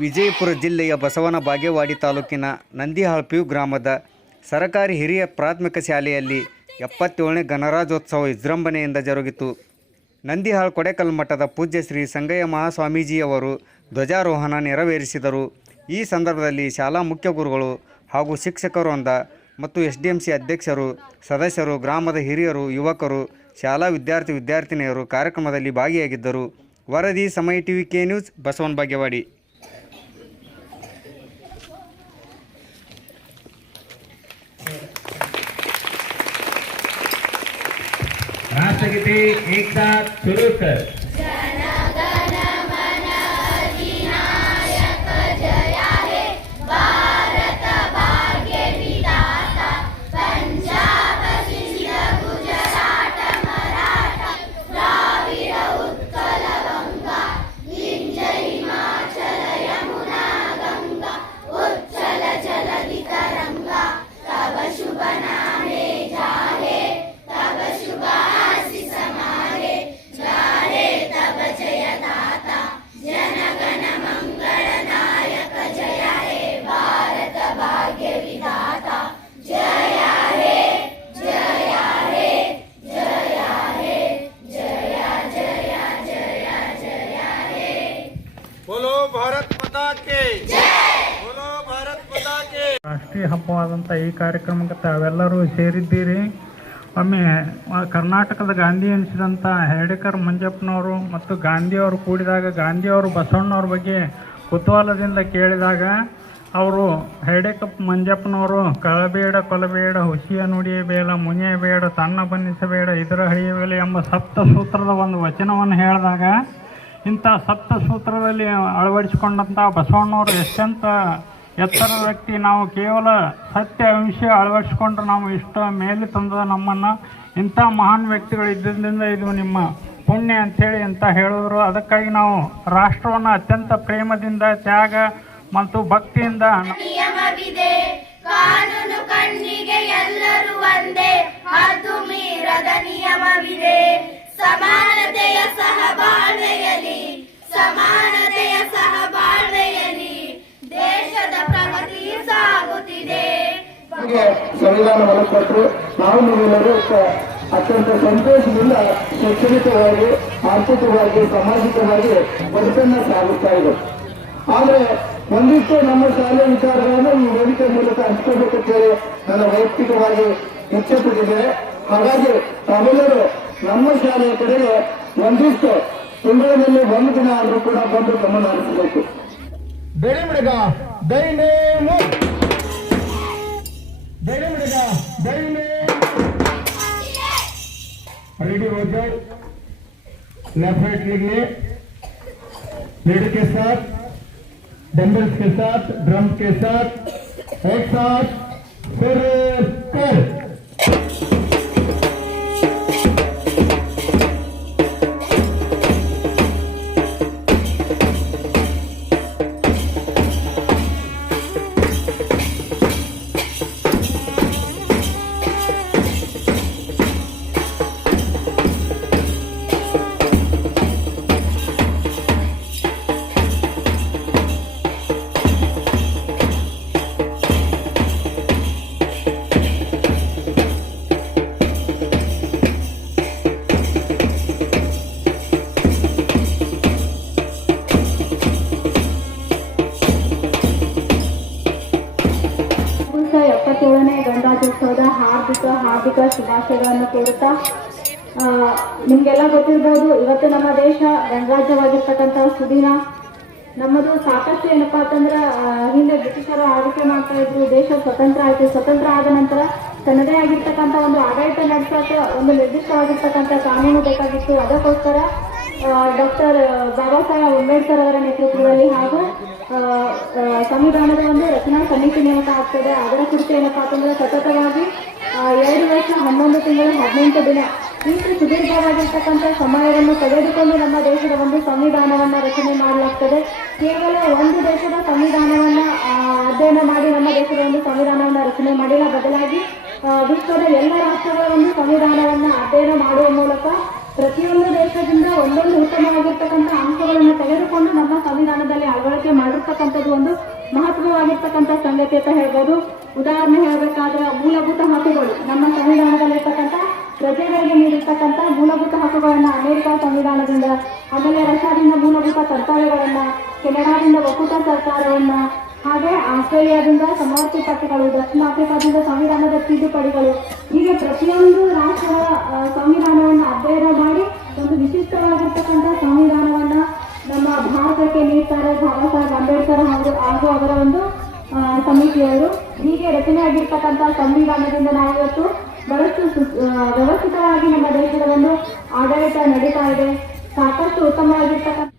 ವಿಜಯಪುರ ಜಿಲ್ಲೆಯ ಬಸವನ ಬಾಗೇವಾಡಿ ತಾಲೂಕಿನ ನಂದಿಹಾಳ್ಪಿಯು ಗ್ರಾಮದ ಸರಕಾರಿ ಹಿರಿಯ ಪ್ರಾಥಮಿಕ ಶಾಲೆಯಲ್ಲಿ ಎಪ್ಪತ್ತೇಳನೇ ಗಣರಾಜ್ಯೋತ್ಸವ ವಿಜೃಂಭಣೆಯಿಂದ ಜರುಗಿತು. ನಂದಿಹಾಳ್ ಕೊಡೆಕಲ್ ಮಠದ ಪೂಜ್ಯ ಶ್ರೀ ಸಂಗಯ್ಯ ಮಹಾಸ್ವಾಮೀಜಿಯವರು ಧ್ವಜಾರೋಹಣ ನೆರವೇರಿಸಿದರು. ಈ ಸಂದರ್ಭದಲ್ಲಿ ಶಾಲಾ ಮುಖ್ಯ ಗುರುಗಳು ಹಾಗೂ ಶಿಕ್ಷಕರು ಅಂದ ಮತ್ತು ಎಸ್ ಡಿ ಎಂ ಸಿ ಅಧ್ಯಕ್ಷರು, ಸದಸ್ಯರು, ಗ್ರಾಮದ ಹಿರಿಯರು, ಯುವಕರು, ಶಾಲಾ ವಿದ್ಯಾರ್ಥಿ ವಿದ್ಯಾರ್ಥಿನಿಯರು ಕಾರ್ಯಕ್ರಮದಲ್ಲಿ ಭಾಗಿಯಾಗಿದ್ದರು. ವರದಿ ಸಮಯ TV K news, Basavana Bagewadi. राष्ट्रगीते एकदा सुरू कर। ಭಾರತ್ ಪತಾಕೆ ರಾಷ್ಟ್ರೀಯ ಹಬ್ಬವಾದಂಥ ಈ ಕಾರ್ಯಕ್ರಮಕ್ಕೆ ತಾವೆಲ್ಲರೂ ಸೇರಿದ್ದೀರಿ. ಒಮ್ಮೆ ಕರ್ನಾಟಕದ ಗಾಂಧಿ ಎನಿಸಿದಂಥ ಹೆರ್ಡೇಕರ್ ಮಂಜಪ್ಪನವರು ಮತ್ತು ಗಾಂಧಿಯವರು ಕೂಡಿದಾಗ ಗಾಂಧಿಯವರು ಬಸವಣ್ಣವ್ರ ಬಗ್ಗೆ ಕುತೂಹಲದಿಂದ ಕೇಳಿದಾಗ ಅವರು ಹೆರ್ಡೇಕಪ್ ಮಂಜಪ್ಪನವರು ಕಳಬೇಡ ಕೊಲಬೇಡ ಹುಸಿಯ ನುಡಿಯಬೇಡ ಬೇಡ ಬೇಡ ತನ್ನ ಬನ್ನಿಸಬೇಡ ಇದರ ಹಳಿಯಬೇಡ ಎಂಬ ಸಪ್ತ ಸೂತ್ರದ ಒಂದು ವಚನವನ್ನು ಹೇಳಿದಾಗ ಇಂಥ ಸಪ್ತ ಸೂತ್ರದಲ್ಲಿ ಅಳವಡಿಸಿಕೊಂಡಂಥ ಬಸವಣ್ಣವರು ಎಷ್ಟಂತ ಎತ್ತರ ವ್ಯಕ್ತಿ. ನಾವು ಕೇವಲ ಸತ್ಯ ಅಂಶ ಅಳವಡಿಸ್ಕೊಂಡ್ರೆ ನಾವು ಇಷ್ಟ ಮೇಲೆ ತಂದ ನಮ್ಮನ್ನು. ಇಂಥ ಮಹಾನ್ ವ್ಯಕ್ತಿಗಳು ಇದ್ದಿದ್ದರಿಂದ ಇದು ನಿಮ್ಮ ಪುಣ್ಯ ಅಂಥೇಳಿ ಅಂತ ಹೇಳಿದ್ರು ಅದಕ್ಕಾಗಿ ನಾವು ರಾಷ್ಟ್ರವನ್ನು ಅತ್ಯಂತ ಪ್ರೇಮದಿಂದ, ತ್ಯಾಗ ಮತ್ತು ಭಕ್ತಿಯಿಂದ ಕಾನೂನು ಕಣ್ಣಿಗೆ ಎಲ್ಲರೂ ಒಂದೇ. ಅದು ಮೀರದ ನಿಯಮವಿದೆ. ಸಂವಿಧಾನವನ್ನು ಕೊಟ್ಟರು. ನಾವು ನೀವೆಲ್ಲರೂ ಅತ್ಯಂತ ಸಂತೋಷದಿಂದ ಶೈಕ್ಷಣಿಕವಾಗಿ, ಆರ್ಥಿಕವಾಗಿ, ಸಾಮಾಜಿಕವಾಗಿ ಬದುಕನ್ನ ಸಾಗುತ್ತಾ ಇದೆ ಆದರೆ ಒಂದಿಷ್ಟು ನಮ್ಮ ಶಾಲೆ ವಿಚಾರಗಳನ್ನು ಈ ವೇದಿಕೆ ಮೂಲಕ ಹಂಚ್ಕೋಬೇಕಂತೇಳಿ ನನ್ನ ವೈಯಕ್ತಿಕವಾಗಿ ಇಚ್ಛೆ ಹಾಗಾಗಿ ತಾವೆಲ್ಲರೂ ನಮ್ಮ ಶಾಲೆಯ ಕಡೆಗೆ ಒಂದಿಷ್ಟು ತಿಂಗಳಿನಲ್ಲಿ ಒಂದು ದಿನ ಆದರೂ ಕೂಡ ಬಂದು ಗಮನ ಹರಿಸಬೇಕು. ಬೆಳೆ ಮಿಡಗ रेडी हो जाओ लेफ़्ट राइट लिखने लेड के साथ. डंबल्स के साथ. ड्रम के साथ. एक साथ फिर कर ನಿಮ್ಗೆಲ್ಲ ಗೊತ್ತಿರ್ಬೋದು, ಇವತ್ತು ನಮ್ಮ ದೇಶ ಗಣರಾಜ್ಯವಾಗಿರ್ತಕ್ಕಂಥ ಸುದಿನ. ನಮ್ಮದು ಸಾಕಷ್ಟು ಏನಪ್ಪಾ ಅಂತಂದ್ರೆ ಹಿಂದೆ ಬ್ರಿಟಿಷರು ಆಳ್ವಿಕೆ ಮಾಡ್ತಾ ಇದ್ರು, ದೇಶ ಸ್ವತಂತ್ರ ಆಯ್ತು. ಸ್ವತಂತ್ರ ಆದ ನಂತರ ತನ್ನದೇ ಆಗಿರ್ತಕ್ಕಂಥ ಒಂದು ಆಡಳಿತ ನಡೆಸೋಕೆ ಒಂದು ನಿರ್ದಿಷ್ಟವಾಗಿರ್ತಕ್ಕಂಥ ಕಾನೂನು ಬೇಕಾಗಿತ್ತು. ಅದಕ್ಕೋಸ್ಕರ ಡಾಕ್ಟರ್ ಬಾಬಾ ಸಾಹೇಬ್ ಅಂಬೇಡ್ಕರ್ ಅವರ ನೇತೃತ್ವದಲ್ಲಿ ಹಾಗೂ ಸಂವಿಧಾನದ ಒಂದು ರಚನಾ ಸಮಿತಿ ನೇಮಕ ಆಗ್ತದೆ. ಅದರ ಕುರಿತು ಏನಪ್ಪಾ ಅಂತಂದ್ರೆ ಸತತವಾಗಿ ಎರಡು ವರ್ಷ, ಹನ್ನೊಂದು ತಿಂಗಳು, ಹದಿನೆಂಟು ದಿನ. ಇಷ್ಟು ಸುದೀರ್ಘವಾಗಿರ್ತಕ್ಕಂಥ ಸಮಯವನ್ನು ತೆಗೆದುಕೊಂಡು ನಮ್ಮ ದೇಶದ ಒಂದು ಸಂವಿಧಾನವನ್ನು ರಚನೆ ಮಾಡಲಾಗ್ತದೆ. ಕೇವಲ ಒಂದು ದೇಶದ ಸಂವಿಧಾನವನ್ನು ಅಧ್ಯಯನ ಮಾಡಿ ನಮ್ಮ ದೇಶದ ಒಂದು ಸಂವಿಧಾನವನ್ನು ರಚನೆ ಮಾಡಿಲ್ಲ ಬದಲಾಗಿ ವಿಶ್ವದ ಎಲ್ಲ ರಾಷ್ಟ್ರಗಳ ಒಂದು ಸಂವಿಧಾನವನ್ನು ಅಧ್ಯಯನ ಮಾಡುವ ಮೂಲಕ ಪ್ರತಿಯೊಂದು ದೇಶದಿಂದ ಒಂದೊಂದು ಉತ್ತಮವಾಗಿರ್ತಕ್ಕಂಥ ಅಂಶಗಳನ್ನು ತೆಗೆದುಕೊಂಡು ನಮ್ಮ ಸಂವಿಧಾನದಲ್ಲಿ ಅಳವಡಿಕೆ ಮಾಡಿರ್ತಕ್ಕಂಥದ್ದು ಒಂದು ಮಹತ್ವವಾಗಿರ್ತಕ್ಕಂಥ ಸಂಗತಿ ಅಂತ ಹೇಳ್ಬೋದು. ನೀಡಿರ್ತಕ್ಕಂಥ ಮೂಲಭೂತ ಹಕ್ಕುಗಳನ್ನು ಅಮೆರಿಕ ಸಂವಿಧಾನದಿಂದ, ಆಮೇಲೆ ರಷ್ಯಾದಿಂದ ಮೂಲಭೂತ ಕರ್ತವ್ಯಗಳನ್ನು ಕೆನಡಾದಿಂದ ಒಕ್ಕೂಟ ಸರ್ಕಾರವನ್ನು, ಹಾಗೆ ಆಸ್ಟ್ರೇಲಿಯಾದಿಂದ ಸಮವರ್ತಿ ಪಟ್ಟಿಗಳು, ದಕ್ಷಿಣ ಆಫ್ರಿಕಾದಿಂದ ಸಂವಿಧಾನದ ತಿದ್ದುಪಡಿಗಳು, ಹೀಗೆ ಪ್ರತಿಯೊಂದು ರಾಷ್ಟ್ರದ ಸಂವಿಧಾನವನ್ನು ಅಧ್ಯಯನ ಮಾಡಿ ಒಂದು ವಿಶಿಷ್ಟವಾಗಿರ್ತಕ್ಕಂಥ ಸಂವಿಧಾನವನ್ನು ನಮ್ಮ ಭಾರತಕ್ಕೆ ನೀಡ್ತಾರೆ ಬಾಬಾ ಸಾಹೇಬ್ ಅಂಬೇಡ್ಕರ್ ಹಾಗೂ ಹಾಗೂ ಅವರ ಒಂದು ಸಮಿತಿಯವರು. ಹೀಗೆ ರಚನೆಯಾಗಿರ್ತಕ್ಕಂಥ ಸಂವಿಧಾನದಿಂದ ನಾವು ಇವತ್ತು ಬಹಳಷ್ಟು ವ್ಯವಸ್ಥಿತವಾಗಿ ನಮ್ಮ ದೇಶದ ಒಂದು ಆಡಳಿತ ನಡೀತಾ ಇದೆ. ಸಾಕಷ್ಟು ಉತ್ತಮವಾಗಿರ್ತಕ್ಕಂಥ